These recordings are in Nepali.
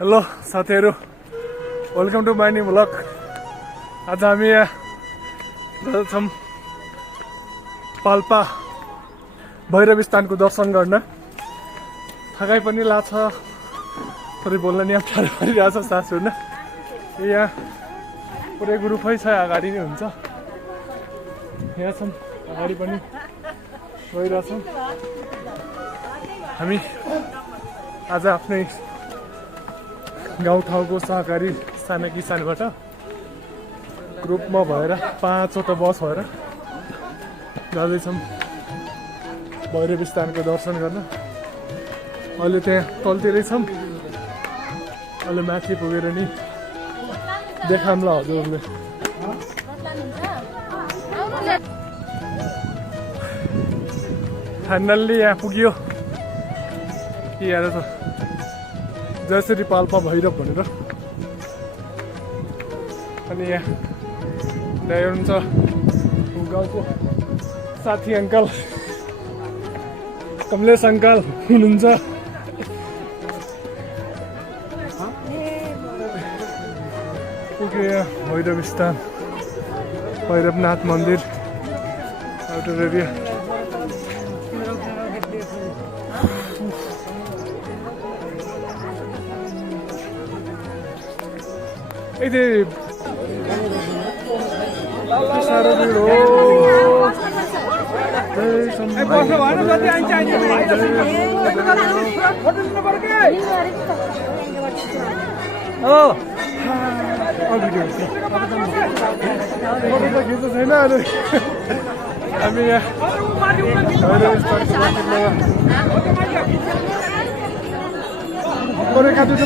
हेलो साथीहरु, welcome to my new blog. आज हामी यहाँ छौं पाल्पा भैरव स्थानको दर्शन गर्न। थकाइ पनि लाग्छ, थोरै बोल्न नि अप्ठ्यारो परिरहेछ सास फेर्न। यहाँ पुरै ग्रुपै छ, अगाडि नै हुन्छ। यहाँ छौं, अगाडि पनि गइरहेछौं हामी। आज आफ्नै गाउँठाउँको सहकारी साना किसानबाट ग्रुपमा भएर 5वटा बस भएर जाँदैछौँ भैरव स्थानको दर्शन गर्न। अहिले त्यहाँ तलतिरै छौँ, अहिले माथि पुगेर नि देखाउँला हजुरहरूले। फाइनल्ली यहाँ पुग्यो कि यार त जसरी पाल्पा भैरव भनेर। अनि यहाँ ड्राइभर हुन्छ गाउँको साथी अङ्कल कमलेश अङ्कल हुनुहुन्छ। पुग्यो यहाँ भैरव स्थान, भैरवनाथ मन्दिर आउटर एरिया। साह्रो भिड हो। खिच्नु छैन अहिले हामी यहाँ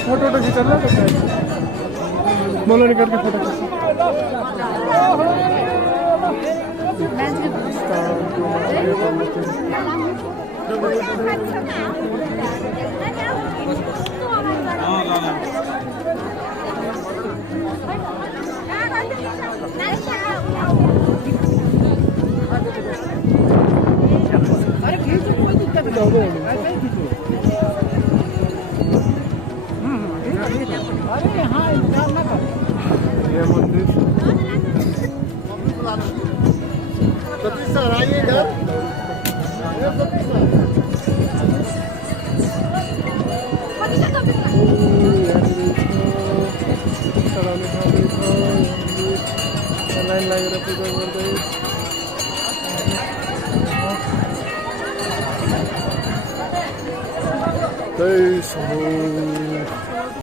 फोटो खिच्छ ल मलाई करके फोटो खींच। ये मंदिर आइए इधर। लाइन लागेर पूजा गर्दै जय शम्भो।